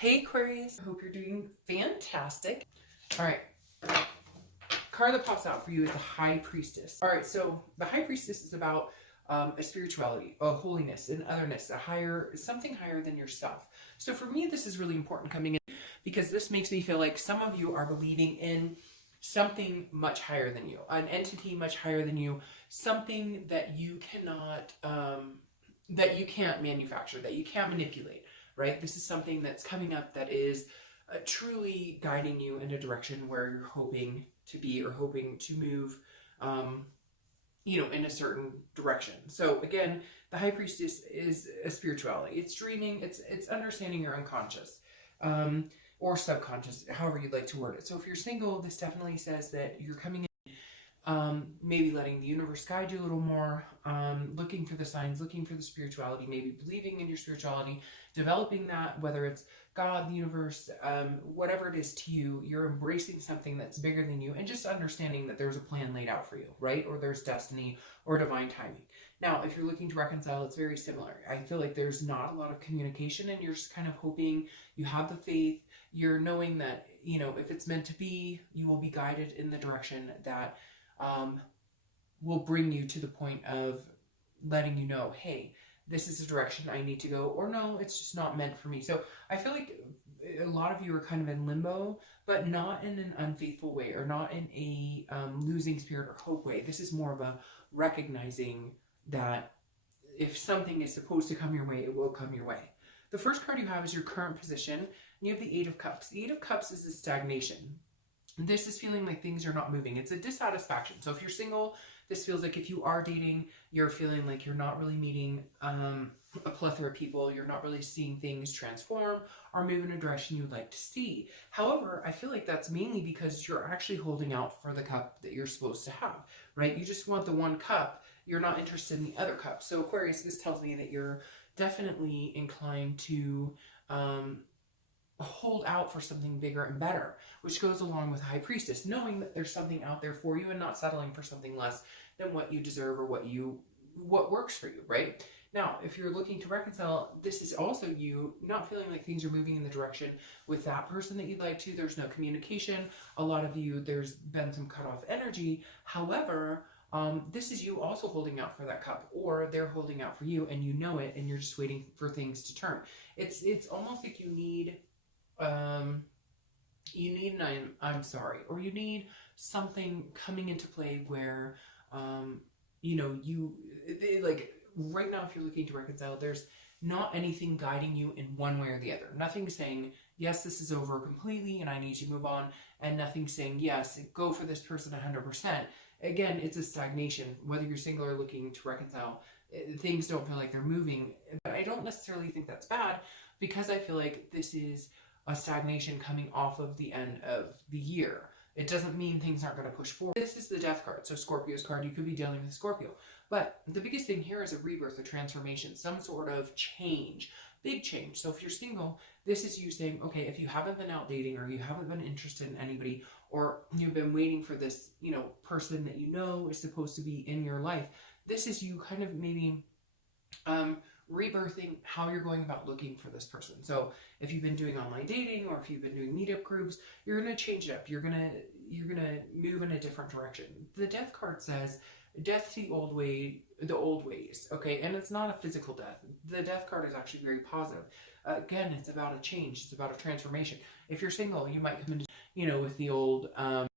Hey Aquarius, I hope you're doing fantastic. All right, card that pops out for you is the High Priestess. All right, so the High Priestess is about a spirituality, a holiness, an otherness, something higher than yourself. So for me, this is really important coming in because this makes me feel like some of you are believing in something much higher than you, an entity much higher than you, something that you cannot, that you can't manufacture, that you can't manipulate, right? This is something that's coming up that is truly guiding you in a direction where you're hoping to be or hoping to move, in a certain direction. So again, the High Priestess is a spirituality. It's dreaming. It's understanding your unconscious, or subconscious, however you'd like to word it. So if you're single, this definitely says that you're coming in, maybe letting the universe guide you a little more, looking for the signs, looking for the spirituality, maybe believing in your spirituality, developing that, whether it's God, the universe, whatever it is to you, you're embracing something that's bigger than you and just understanding that there's a plan laid out for you, right? Or there's destiny or divine timing. Now, if you're looking to reconcile, it's very similar. I feel like there's not a lot of communication and you're just kind of hoping, you have the faith, you're knowing that, if it's meant to be, you will be guided in the direction that will bring you to the point of letting you know, hey, this is the direction I need to go, or no, it's just not meant for me. So I feel like a lot of you are kind of in limbo, but not in an unfaithful way or not in a losing spirit or hope way. This is more of a recognizing that if something is supposed to come your way, it will come your way. The first card you have is your current position, and you have the Eight of Cups. The Eight of Cups is a stagnation. This is feeling like things are not moving. It's a dissatisfaction. So if you're single, this feels like if you are dating, you're feeling like you're not really meeting a plethora of people. You're not really seeing things transform or move in a direction you'd like to see. However, I feel like that's mainly because you're actually holding out for the cup that you're supposed to have, right? You just want the one cup. You're not interested in the other cup. So Aquarius, this tells me that you're definitely inclined to hold out for something bigger and better, which goes along with High Priestess, knowing that there's something out there for you and not settling for something less than what you deserve or what works for you, right? Now, if you're looking to reconcile, this is also you not feeling like things are moving in the direction with that person that you'd like to. There's no communication. A lot of you, there's been some cut off energy. However, this is you also holding out for that cup, or they're holding out for you and you know it and you're just waiting for things to turn. It's almost like you need an I'm sorry, or you need something coming into play where, like right now, if you're looking to reconcile, there's not anything guiding you in one way or the other. Nothing saying, yes, this is over completely and I need you to move on, and nothing saying, yes, go for this person 100%. Again, it's a stagnation. Whether you're single or looking to reconcile, things don't feel like they're moving. But I don't necessarily think that's bad, because I feel like this is a stagnation coming off of the end of the year. It doesn't mean things aren't going to push forward. This is the Death card, so Scorpio's card, you could be dealing with Scorpio. But the biggest thing here is a rebirth, a transformation, some sort of change, big change. So if you're single, this is you saying, okay, if you haven't been out dating or you haven't been interested in anybody, or you've been waiting for this, person that you know is supposed to be in your life, this is you kind of maybe rebirthing how you're going about looking for this person. So if you've been doing online dating or if you've been doing meetup groups, you're going to change it up. You're going to move in a different direction. The Death card says death to the old ways, okay? And it's not a physical death. The Death card is actually very positive. Again, it's about a change. It's about a transformation. If you're single, you might come into, with the old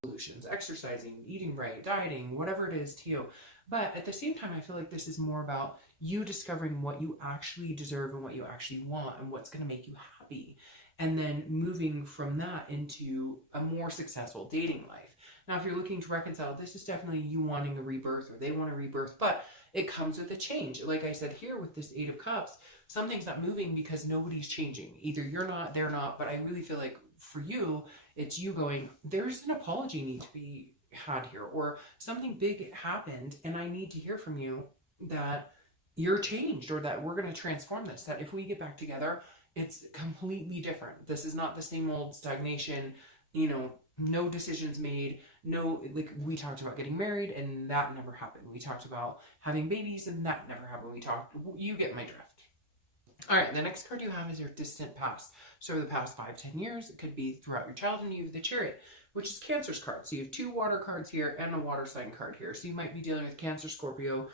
solutions, exercising, eating right, dieting, whatever it is to you. But at the same time, I feel like this is more about you discovering what you actually deserve and what you actually want and what's going to make you happy. And then moving from that into a more successful dating life. Now, if you're looking to reconcile, this is definitely you wanting a rebirth, or they want a rebirth, but it comes with a change. Like I said here with this Eight of Cups, something's not moving because nobody's changing. Either you're not, they're not, but I really feel like for you, it's you going, there's an apology need to be had here, or something big happened and I need to hear from you that you're changed, or that we're going to transform this, that if we get back together, it's completely different. This is not the same old stagnation, no decisions made, like we talked about getting married and that never happened. We talked about having babies and that never happened. You get my drift. All right, the next card you have is your distant past. So the past 5-10 years, it could be throughout your childhood. You have the Chariot, which is Cancer's card. So you have 2 water cards here and a water sign card here. So you might be dealing with Cancer, Scorpio,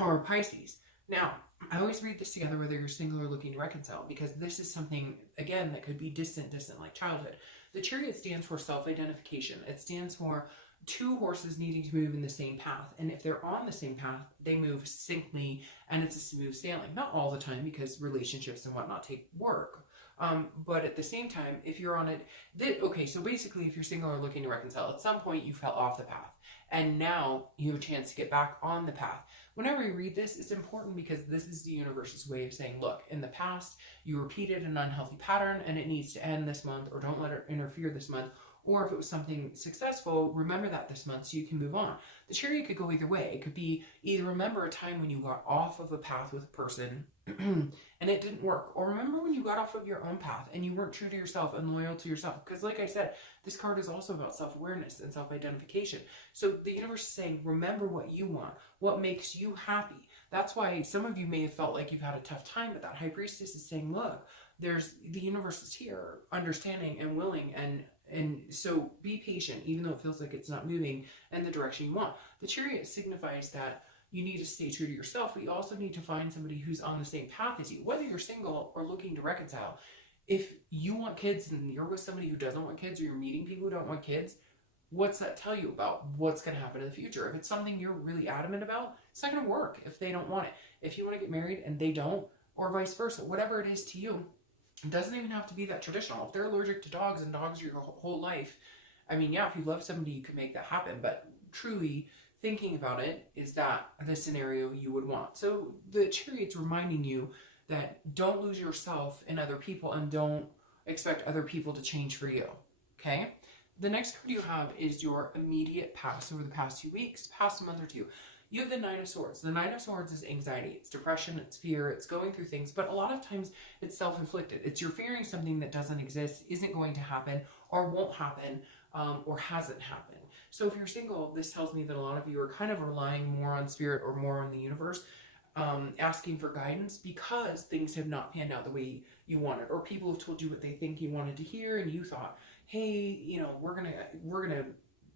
or Pisces. Now, I always read this together whether you're single or looking to reconcile, because this is something, again, that could be distant like childhood. The Chariot stands for self-identification. It stands for 2 horses needing to move in the same path. And if they're on the same path, they move succinctly and it's a smooth sailing. Not all the time, because relationships and whatnot take work. But at the same time, if you're on it, okay, so basically if you're single or looking to reconcile, at some point you fell off the path and now you have a chance to get back on the path. Whenever you read this, it's important because this is the universe's way of saying, look, in the past, you repeated an unhealthy pattern and it needs to end this month, or don't let it interfere this month. Or if it was something successful, remember that this month so you can move on. The Chariot could go either way. It could be either remember a time when you got off of a path with a person and it didn't work. Or remember when you got off of your own path and you weren't true to yourself and loyal to yourself. Because like I said, this card is also about self-awareness and self-identification. So the universe is saying, remember what you want, what makes you happy. That's why some of you may have felt like you've had a tough time, but that High Priestess is saying, look, the universe is here, understanding and willing, and so be patient, even though it feels like it's not moving in the direction you want. The Chariot signifies that you need to stay true to yourself, but you also need to find somebody who's on the same path as you, whether you're single or looking to reconcile. If you want kids and you're with somebody who doesn't want kids, or you're meeting people who don't want kids, what's that tell you about what's going to happen in the future? If it's something you're really adamant about, it's not going to work if they don't want it. If you want to get married and they don't, or vice versa, whatever it is to you, it doesn't even have to be that traditional. If they're allergic to dogs and dogs your whole life, I mean, yeah, if you love somebody, you can make that happen. But truly thinking about it, is that the scenario you would want? So the Chariot's reminding you that don't lose yourself in other people and don't expect other people to change for you, okay? The next card you have is your immediate past over the past 2 weeks, past a month or two. You have the Nine of Swords. The Nine of Swords is anxiety, it's depression, it's fear, it's going through things, but a lot of times it's self-inflicted. It's you're fearing something that doesn't exist, isn't going to happen, or won't happen, or hasn't happened. So if you're single, this tells me that a lot of you are kind of relying more on spirit or more on the universe, asking for guidance because things have not panned out the way you wanted, or people have told you what they think you wanted to hear, and you thought, hey, you know, we're gonna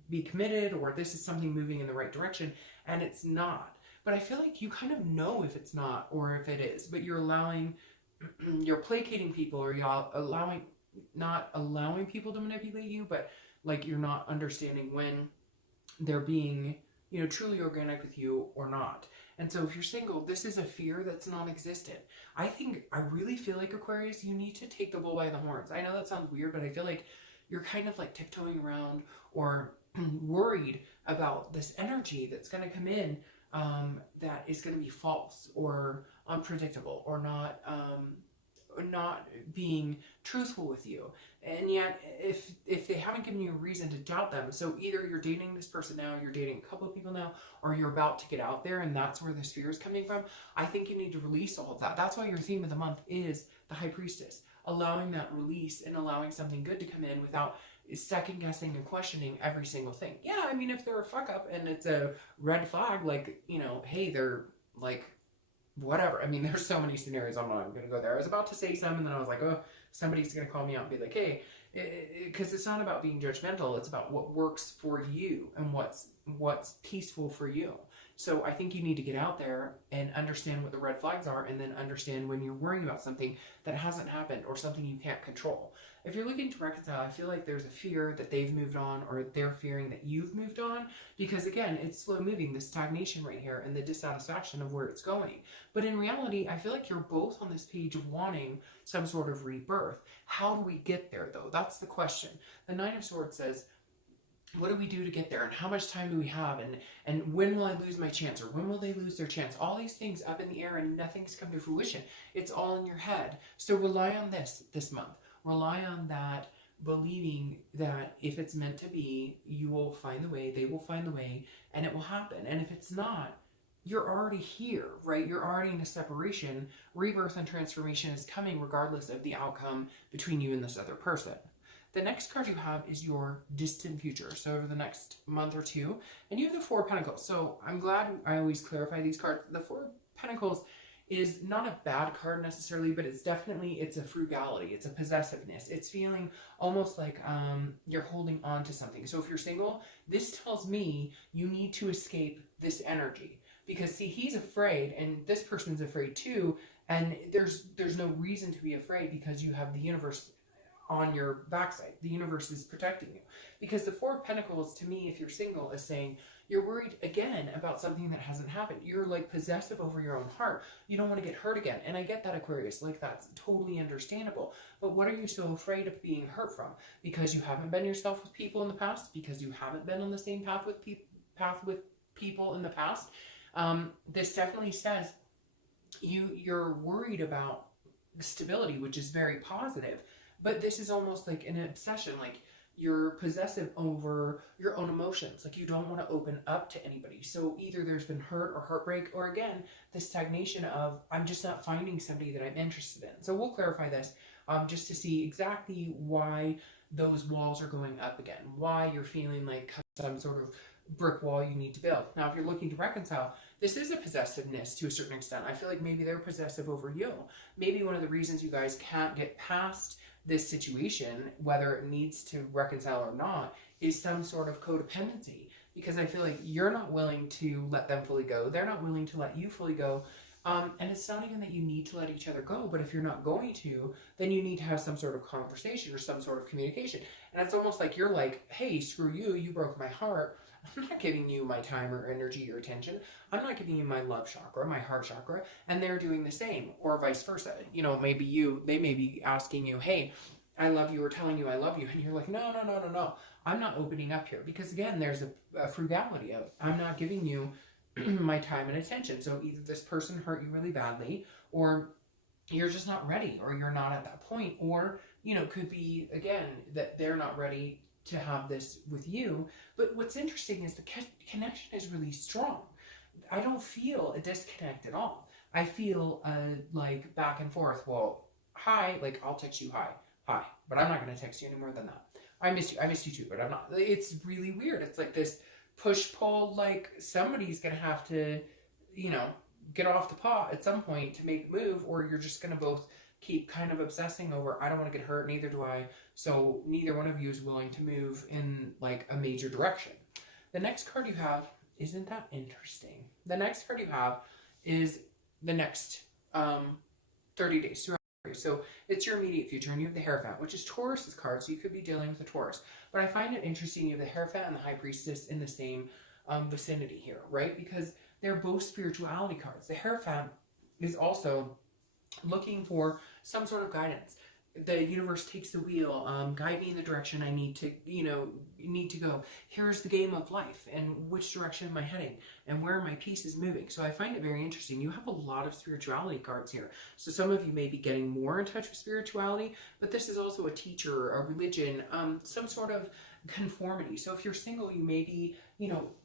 be committed, or this is something moving in the right direction, and it's not. But I feel like you kind of know if it's not or if it is, but you're you're placating people, or you're not allowing people to manipulate you, but like you're not understanding when they're being, you know, truly organic with you or not. And so if you're single, this is a fear that's non-existent. I really feel like, Aquarius, you need to take the bull by the horns. I know that sounds weird, but I feel like you're kind of like tiptoeing around or worried about this energy that's going to come in that is going to be false or unpredictable or not being truthful with you. And yet if they haven't given you a reason to doubt them, so either you're dating this person now, you're dating a couple of people now, or you're about to get out there and that's where this fear is coming from, I think you need to release all of that. That's why your theme of the month is the High Priestess, allowing that release and allowing something good to come in without second guessing and questioning every single thing. Yeah, I mean, if they're a fuck up and it's a red flag, like, you know, hey, they're like whatever. I mean, there's so many scenarios. I'm not going to go there. I was about to say some, and then I was like, oh, somebody's going to call me out and be like, hey, because it's not about being judgmental. It's about what works for you and what's peaceful for you. So I think you need to get out there and understand what the red flags are, and then understand when you're worrying about something that hasn't happened or something you can't control. If you're looking to reconcile, I feel like there's a fear that they've moved on, or they're fearing that you've moved on, because again, it's slow moving, the stagnation right here and the dissatisfaction of where it's going. But in reality, I feel like you're both on this page of wanting some sort of rebirth. How do we get there though? That's the question. The Nine of Swords says, what do we do to get there, and how much time do we have, and when will I lose my chance, or when will they lose their chance? All these things up in the air and nothing's come to fruition. It's all in your head. So rely on this month. Rely on that, believing that if it's meant to be, you will find the way, they will find the way, and it will happen. And if it's not, you're already here, right? You're already in a separation. Rebirth and transformation is coming regardless of the outcome between you and this other person. The next card you have is your distant future. So over the next month or two, and you have the Four of Pentacles. So I'm glad I always clarify these cards. The Four of Pentacles is not a bad card necessarily, but it's a frugality, it's a possessiveness. It's feeling almost like you're holding on to something. So if you're single, this tells me you need to escape this energy. Because see, he's afraid and this person's afraid too, and there's no reason to be afraid because you have the universe on your backside. The universe is protecting you. Because the Four of Pentacles, to me, if you're single, is saying you're worried again about something that hasn't happened. You're like possessive over your own heart. You don't want to get hurt again. And I get that, Aquarius. Like, that's totally understandable. But what are you so afraid of being hurt from? Because you haven't been yourself with people in the past? Because you haven't been on the same path with people in the past? This definitely says you're worried about stability, which is very positive. But this is almost like an obsession, like you're possessive over your own emotions. Like you don't want to open up to anybody. So either there's been hurt or heartbreak, or again, the stagnation of I'm just not finding somebody that I'm interested in. So we'll clarify this just to see exactly why those walls are going up again, why you're feeling like some sort of brick wall you need to build. Now, if you're looking to reconcile, this is a possessiveness to a certain extent. I feel like maybe they're possessive over you. Maybe one of the reasons you guys can't get past this situation, whether it needs to reconcile or not, is some sort of codependency. Because I feel like you're not willing to let them fully go. They're not willing to let you fully go. And it's not even that you need to let each other go, but if you're not going to, then you need to have some sort of conversation or some sort of communication. And it's almost like you're like, hey, screw you, you broke my heart. I'm not giving you my time or energy or attention. I'm not giving you my love chakra, my heart chakra, and they're doing the same, or vice versa. You know, they may be asking you, hey, I love you, or telling you I love you, and you're like, no. I'm not opening up here. Because again, there's a frugality of, I'm not giving you my time and attention. So either this person hurt you really badly, or you're just not ready, or you're not at that point, or, you know, could be, again, that they're not ready to have this with you. But what's interesting is the connection is really strong. I don't feel a disconnect at all. I feel like back and forth. Well, hi, like I'll text you hi, but I'm not going to text you any more than that. I missed you too, but I'm not. It's really weird. It's like this push-pull, like somebody's going to have to, you know, get off the pot at some point to make a move, or you're just going to both keep kind of obsessing over, I don't want to get hurt, neither do I. So neither one of you is willing to move in like a major direction. The next card you have, isn't that interesting? The next card you have is the next 30 days. So it's your immediate future, and you have the Hierophant, which is Taurus's card, so you could be dealing with a Taurus. But I find it interesting you have the Hierophant and the High Priestess in the same vicinity here, right? Because they're both spirituality cards. The Hierophant is also looking for some sort of guidance. The universe takes the wheel, guide me in the direction I need to, need to go. Here's the game of life, and which direction am I heading, and where are my pieces moving? So I find it very interesting. You have a lot of spirituality cards here. So some of you may be getting more in touch with spirituality, but this is also a teacher, a religion, some sort of conformity. So if you're single, you may be,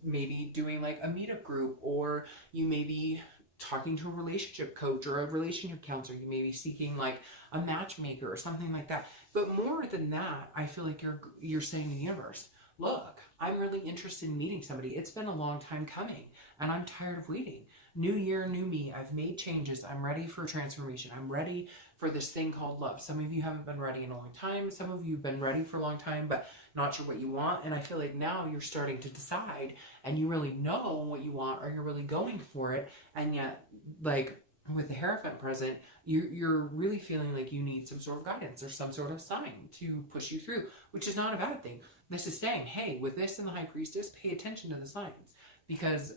maybe doing like a meetup group, or you may be talking to a relationship coach or a relationship counselor. You may be seeking like a matchmaker or something like that. But more than that, I feel like you're saying to the universe, look, I'm really interested in meeting somebody. It's been a long time coming, and I'm tired of waiting. New year, new me. I've made changes. I'm ready for transformation. I'm ready for this thing called love. Some of you haven't been ready in a long time. Some of you have been ready for a long time, but not sure what you want. And I feel like now you're starting to decide, and you really know what you want, or you're really going for it. And yet, like with the Hierophant present, you're really feeling like you need some sort of guidance or some sort of sign to push you through, which is not a bad thing. This is saying, hey, with this and the High Priestess, pay attention to the signs, because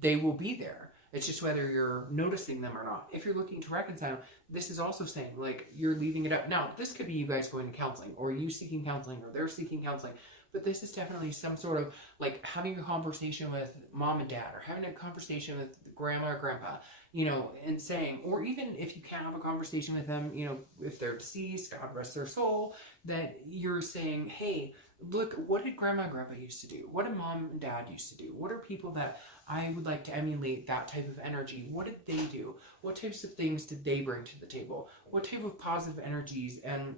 they will be there. It's just whether you're noticing them or not. If you're looking to reconcile, this is also saying, like, you're leaving it up. Now, this could be you guys going to counseling, or you seeking counseling, or they're seeking counseling. But this is definitely some sort of, like, having a conversation with mom and dad, or having a conversation with grandma or grandpa, and saying, or even if you can't have a conversation with them, if they're deceased, God rest their soul, that you're saying, hey, look, what did grandma and grandpa used to do? What did mom and dad used to do? What are people that I would like to emulate that type of energy? What did they do? What types of things did they bring to the table? What type of positive energies, and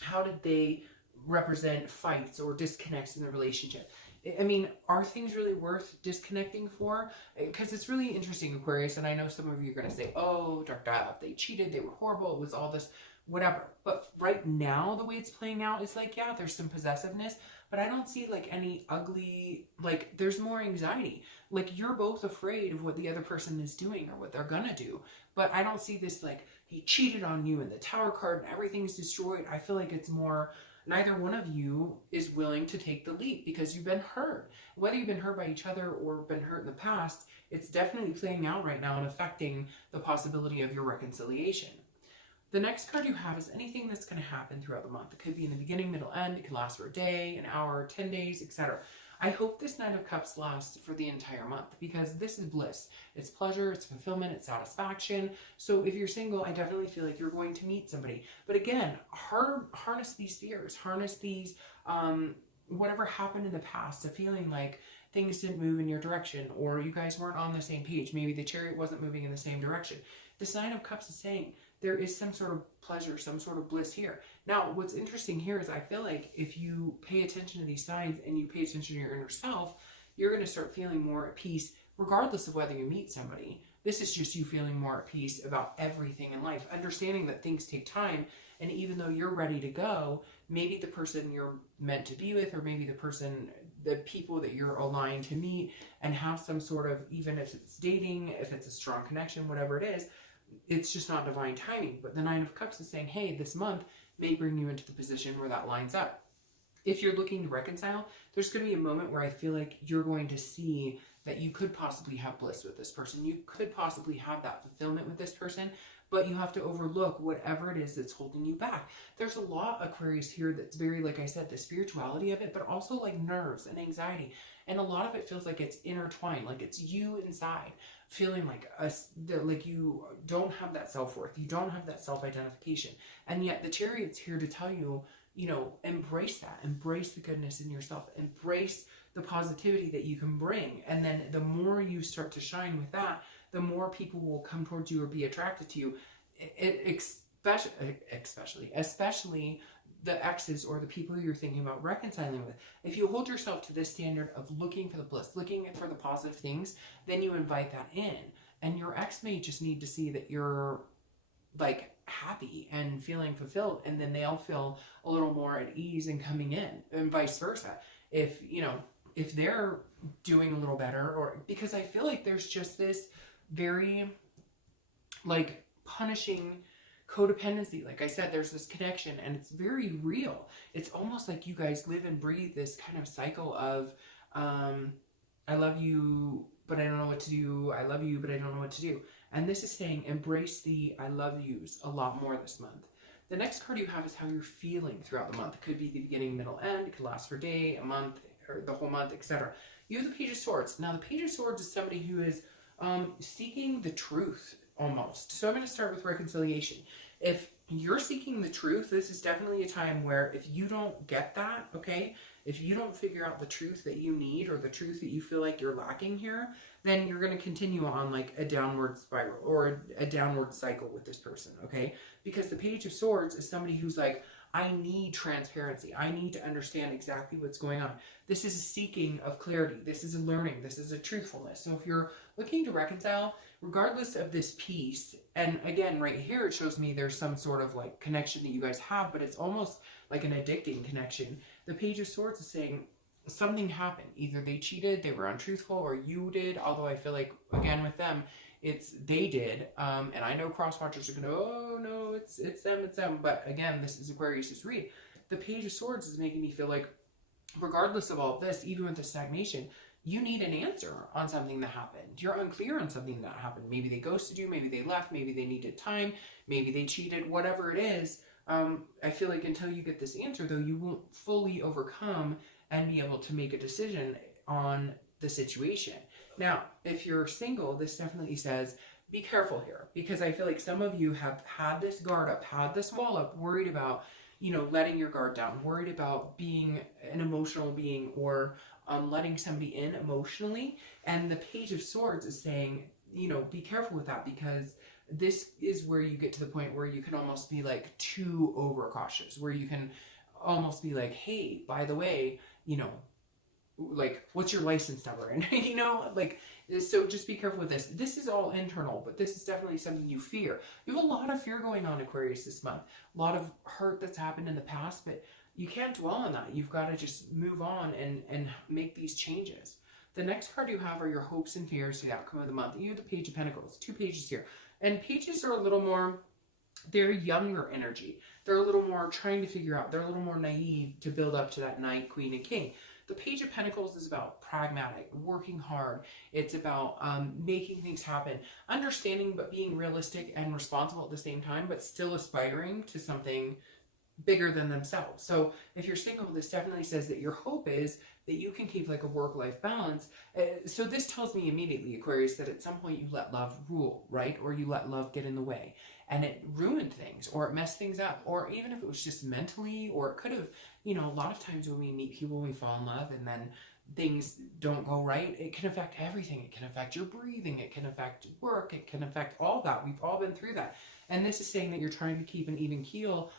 how did they represent fights or disconnects in the relationship? I mean, are things really worth disconnecting for? Because it's really interesting, Aquarius, and I know some of you are going to say, oh, dark dial, they cheated, they were horrible, it was all this, whatever. But right now, the way it's playing out is like, yeah, there's some possessiveness, but I don't see like any ugly, like there's more anxiety. Like you're both afraid of what the other person is doing or what they're gonna do. But I don't see this like he cheated on you and the Tower card and everything's destroyed. I feel like it's more neither one of you is willing to take the leap because you've been hurt. Whether you've been hurt by each other or been hurt in the past, it's definitely playing out right now and affecting the possibility of your reconciliation. The next card you have is anything that's going to happen throughout the month. It could be in the beginning, middle, end. It could last for a day, an hour, 10 days, etc. I hope this Nine of Cups lasts for the entire month because this is bliss. It's pleasure, it's fulfillment, it's satisfaction. So if you're single, I definitely feel like you're going to meet somebody. But again, harness these fears, harness these, whatever happened in the past, a feeling like things didn't move in your direction or you guys weren't on the same page. Maybe the chariot wasn't moving in the same direction. This Nine of Cups is saying, there is some sort of pleasure, some sort of bliss here. Now, what's interesting here is I feel like if you pay attention to these signs and you pay attention to your inner self, you're going to start feeling more at peace regardless of whether you meet somebody. This is just you feeling more at peace about everything in life, understanding that things take time. And even though you're ready to go, maybe the person you're meant to be with or maybe the people that you're aligned to meet and have some sort of, even if it's dating, if it's a strong connection, whatever it is, it's just not divine timing. But the Nine of Cups is saying, hey, this month may bring you into the position where that lines up. If you're looking to reconcile, there's going to be a moment where I feel like you're going to see that you could possibly have bliss with this person. You could possibly have that fulfillment with this person, but you have to overlook whatever it is that's holding you back. There's a lot, Aquarius, here that's very, like I said, the spirituality of it, but also like nerves and anxiety. And a lot of it feels like it's intertwined, like it's you inside feeling like you don't have that self-worth, you don't have that self-identification. And yet the Chariot's here to tell you, embrace that, embrace the goodness in yourself, embrace the positivity that you can bring. And then the more you start to shine with that, the more people will come towards you or be attracted to you. Especially the exes or the people you're thinking about reconciling with. If you hold yourself to this standard of looking for the bliss, looking for the positive things, then you invite that in. And your ex may just need to see that you're like happy and feeling fulfilled, and then they'll feel a little more at ease and coming in, and vice versa. If they're doing a little better, or because I feel like there's just this very like punishing codependency. Like I said, there's this connection and it's very real. It's almost like you guys live and breathe this kind of cycle of I love you but I don't know what to do, I love you but I don't know what to do. And this is saying embrace the I love yous a lot more this month. The next card you have is how you're feeling throughout the month. It could be the beginning, middle, end. It could last for a day, a month, or the whole month, etc. You have the Page of Swords. Now the Page of Swords is somebody who is seeking the truth almost. So I'm going to start with reconciliation. If you're seeking the truth, this is definitely a time where if you don't get that, okay, if you don't figure out the truth that you need or the truth that you feel like you're lacking here, then you're going to continue on like a downward spiral or a downward cycle with this person, okay? Because the Page of Swords is somebody who's like, I need transparency. I need to understand exactly what's going on. This is a seeking of clarity. This is a learning. This is a truthfulness. So if you're looking to reconcile, regardless of this piece, and again, right here, it shows me there's some sort of like connection that you guys have, but it's almost like an addicting connection. The Page of Swords is saying something happened. Either they cheated, they were untruthful, or you did, although I feel like, again, with them, it's they did, and I know cross-watchers are going to, oh no, it's them, but again, this is Aquarius' read. The Page of Swords is making me feel like, regardless of all of this, even with the stagnation, you need an answer on something that happened. You're unclear on something that happened. Maybe they ghosted you, maybe they left, maybe they needed time, maybe they cheated, whatever it is. I feel like until you get this answer, though, you won't fully overcome and be able to make a decision on the situation. Now, if you're single, this definitely says, be careful here, because I feel like some of you have had this guard up, had this wall up, worried about, letting your guard down, worried about being an emotional being or letting somebody in emotionally. And the Page of Swords is saying, be careful with that, because this is where you get to the point where you can almost be like too overcautious, where you can almost be like, hey, by the way, like, what's your license number? And, you know, like, so just be careful with this. This is all internal, but this is definitely something you fear. You have a lot of fear going on, Aquarius, this month. A lot of hurt that's happened in the past, but you can't dwell on that. You've got to just move on and make these changes. The next card you have are your hopes and fears for the outcome of the month. You have the Page of Pentacles, 2 pages here. And pages are a little more, they're younger energy. They're a little more trying to figure out. They're a little more naive to build up to that Knight, Queen, and King. The Page of Pentacles is about pragmatic, working hard. It's about making things happen, understanding but being realistic and responsible at the same time, but still aspiring to something bigger than themselves. So if you're single, this definitely says that your hope is that you can keep like a work-life balance. So this tells me immediately, Aquarius, that at some point you let love rule, right? Or you let love get in the way and it ruined things, or it messed things up, or even if it was just mentally, or it could have, you know, a lot of times when we meet people, we fall in love and then things don't go right. It can affect everything. It can affect your breathing. It can affect work. It can affect all that. We've all been through that. And this is saying that you're trying to keep an even keel,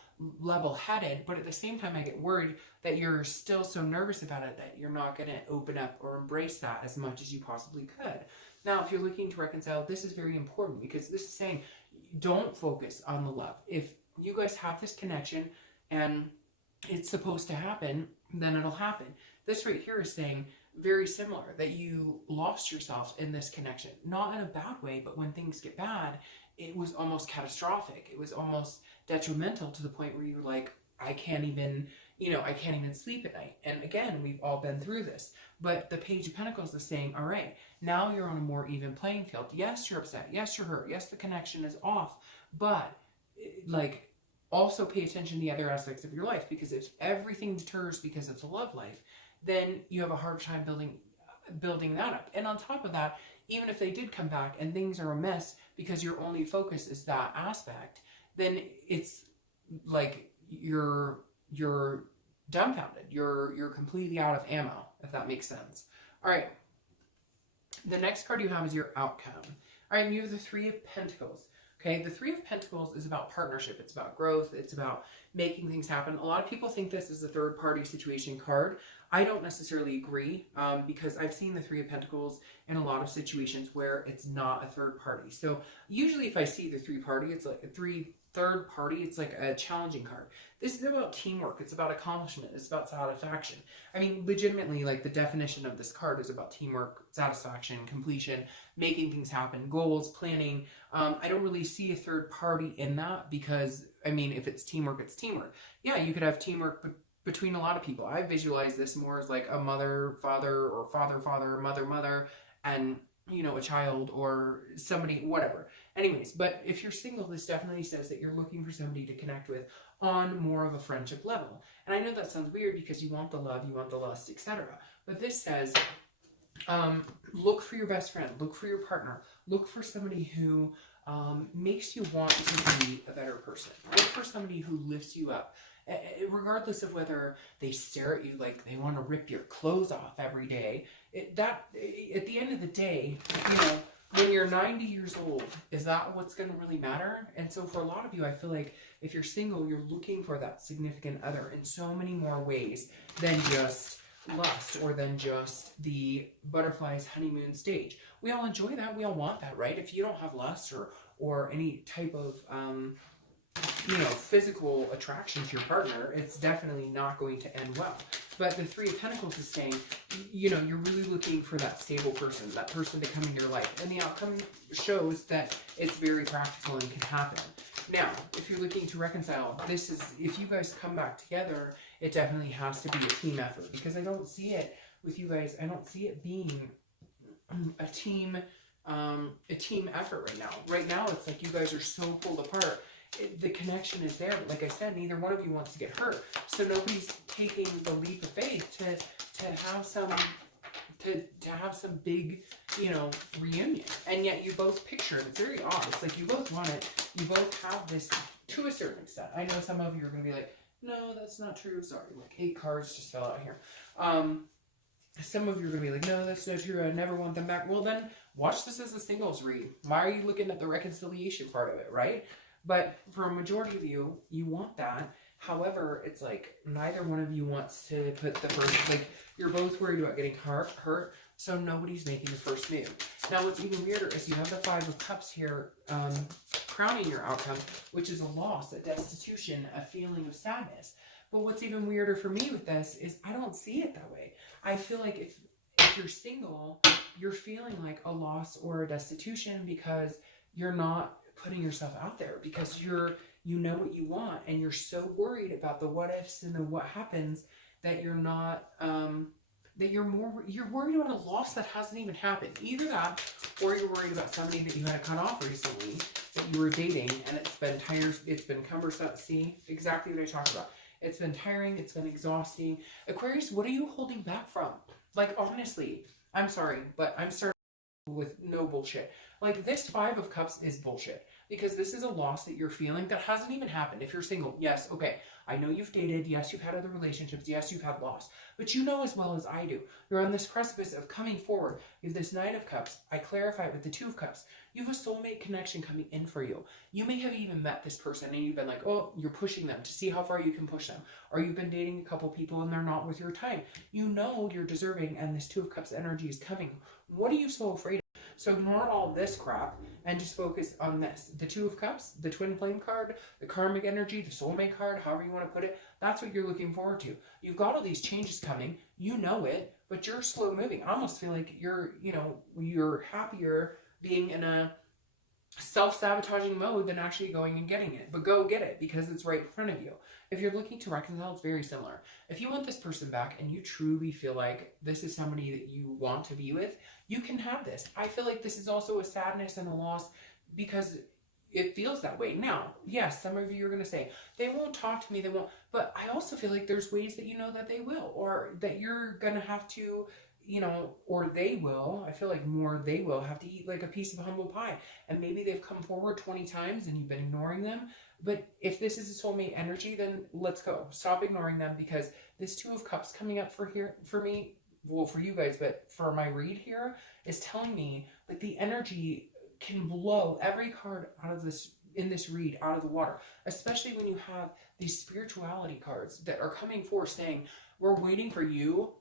level-headed, but at the same time I get worried that you're still so nervous about it that you're not going to open up or embrace that as much as you possibly could. Now, if you're looking to reconcile, this is very important because this is saying don't focus on the love. If you guys have this connection and it's supposed to happen, then it'll happen. This right here is saying very similar, that you lost yourself in this connection, not in a bad way, but when things get bad, it was almost catastrophic. It was almost detrimental to the point where you're like, I can't even, you know, I can't even sleep at night. And again, we've all been through this. But the Page of Pentacles is saying, all right, now you're on a more even playing field. Yes, you're upset. Yes, you're hurt. Yes, the connection is off. But like, also pay attention to the other aspects of your life, because if everything deters because of the love life, then you have a hard time building that up. And on top of that, even if they did come back and things are a mess because your only focus is that aspect, then it's like you're dumbfounded. You're completely out of ammo, if that makes sense. All right. The next card you have is your outcome. All right, and you have the Three of Pentacles. Okay, the Three of Pentacles is about partnership. It's about growth. It's about making things happen. A lot of people think this is a third-party situation card. I don't necessarily agree because I've seen the Three of Pentacles in a lot of situations where it's not a third party. So usually if I see the it's like a third party, it's like a challenging card. This is about teamwork. It's about accomplishment. It's about satisfaction. I mean, legitimately, like the definition of this card is about teamwork, satisfaction, completion, making things happen, goals, planning. I don't really see a third party in that because, I mean, if it's teamwork, it's teamwork. Yeah, you could have teamwork between a lot of people. I visualize this more as like a mother, father, or father, father, mother, mother, and, you know, a child or somebody, whatever. Anyways, but if you're single, this definitely says that you're looking for somebody to connect with on more of a friendship level. And I know that sounds weird because you want the love, you want the lust, etc. But this says, look for your best friend, look for your partner, look for somebody who makes you want to be a better person. Look for somebody who lifts you up. Regardless of whether they stare at you like they want to rip your clothes off every day, at the end of the day, you know, when you're 90 years old, is that what's going to really matter? And so for a lot of you, I feel like if you're single, you're looking for that significant other in so many more ways than just lust or than just the butterflies honeymoon stage. We all enjoy that. We all want that, right? If you don't have lust or any type of you know, physical attraction to your partner, it's definitely not going to end well. But the Three of Pentacles is saying, you know, you're really looking for that stable person, that person to come in your life. And the outcome shows that it's very practical and can happen. Now, if you're looking to reconcile, this is, if you guys come back together, it definitely has to be a team effort, because I don't see it with you guys. I don't see it being a team effort right now. Right now, it's like you guys are so pulled apart. The connection is there, but like I said, neither one of you wants to get hurt, so nobody's taking the leap of faith to have some big, you know, reunion. And yet you both picture it. It's very odd. It's like you both want it. You both have this to a certain extent. I know some of you are going to be like, no, that's not true. Sorry, like 8 cards just fell out here. Some of you are going to be like, no, that's not true. I never want them back. Well, then watch this as a singles read. Why are you looking at the reconciliation part of it, right? But for a majority of you, you want that. However, it's like neither one of you wants to put the first, like you're both worried about getting hurt, so nobody's making the first move. Now, what's even weirder is you have the Five of Cups here crowning your outcome, which is a loss, a destitution, a feeling of sadness. But what's even weirder for me with this is I don't see it that way. I feel like if you're single, you're feeling like a loss or a destitution because you're not putting yourself out there, because you know what you want and you're so worried about the what ifs and the what happens that you're not that you're worried about a loss that hasn't even happened. Either that, or you're worried about somebody that you had to cut off recently that you were dating and it's been tired, it's been cumbersome. See, exactly what I talked about. It's been tiring, it's been exhausting. Aquarius, what are you holding back from? Like, honestly, I'm sorry, but I'm starting with no bullshit. Like, this Five of Cups is bullshit, because this is a loss that you're feeling that hasn't even happened. If you're single, yes, okay, I know you've dated, yes, you've had other relationships, yes, you've had loss, but you know as well as I do, you're on this precipice of coming forward. You have this Knight of Cups. I clarify it with the Two of Cups. You have a soulmate connection coming in for you. You may have even met this person and you've been like, oh, you're pushing them to see how far you can push them. Or you've been dating a couple people and they're not worth your time. You know you're deserving, and this Two of Cups energy is coming. What are you so afraid of? So ignore all this crap and just focus on this. The Two of Cups, the Twin Flame card, the karmic energy, the soulmate card, however you want to put it. That's what you're looking forward to. You've got all these changes coming. You know it, but you're slow moving. I almost feel like you're happier being in a self-sabotaging mode than actually going and getting it. But go get it, because it's right in front of you. If you're looking to reconcile, it's very similar. If you want this person back and you truly feel like this is somebody that you want to be with, you can have this. I feel like this is also a sadness and a loss because it feels that way. Now, yes, some of you are going to say, they won't talk to me, they won't. But I also feel like there's ways that you know that they will, or that you're going to have to, or they will. I feel like more they will have to eat like a piece of humble pie. And maybe they've come forward 20 times and you've been ignoring them. But if this is a soulmate energy, then let's go. Stop ignoring them, because this Two of Cups coming up for me, well, for you guys, but for my read here, is telling me that the energy can blow every card out of this, in this read, out of the water, especially when you have these spirituality cards that are coming forth saying, we're waiting for you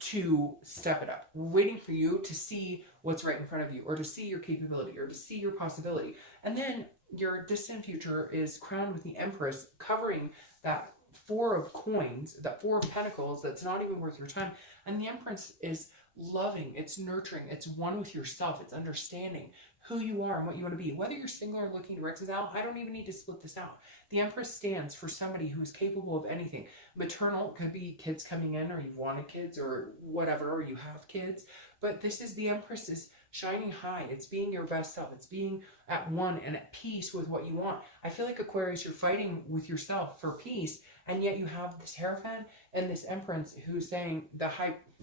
to step it up. We're waiting for you to see what's right in front of you, or to see your capability, or to see your possibility. And then your distant future is crowned with the Empress, covering that Four of Coins, that Four of Pentacles that's not even worth your time. And the Empress is loving, it's nurturing, it's one with yourself, it's understanding who you are and what you want to be. Whether you're single or looking to reconcile, I don't even need to split this out. The Empress stands for somebody who is capable of anything. Maternal could be kids coming in, or you've wanted kids, or whatever, or you have kids. But this is the Empress is shining high. It's being your best self. It's being at one and at peace with what you want. I feel like, Aquarius, you're fighting with yourself for peace, and yet you have this Hierophant and this Empress who's saying, the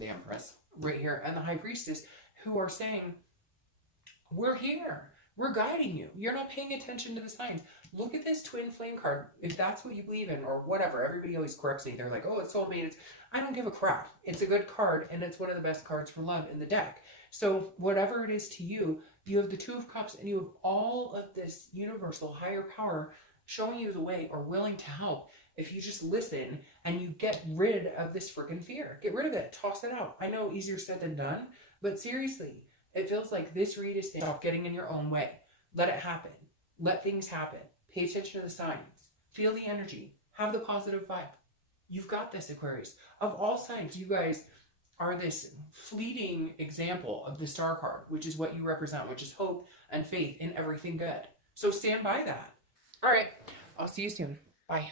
Empress right here, and the High Priestess, who are saying, we're here. We're guiding you. You're not paying attention to the signs. Look at this Twin Flame card. If that's what you believe in, or whatever, everybody always corrects me. They're like, oh, it's soulmate. I don't give a crap. It's a good card, and it's one of the best cards for love in the deck. So whatever it is to you, you have the Two of Cups, and you have all of this universal higher power showing you the way, or willing to help, if you just listen and you get rid of this freaking fear. Get rid of it. Toss it out. I know, easier said than done, but seriously, it feels like this read is saying, stop getting in your own way. Let it happen. Let things happen. Pay attention to the signs. Feel the energy. Have the positive vibe. You've got this, Aquarius. Of all signs, you guys are this fleeting example of the Star card, which is what you represent, which is hope and faith in everything good. So stand by that. All right. I'll see you soon. Bye.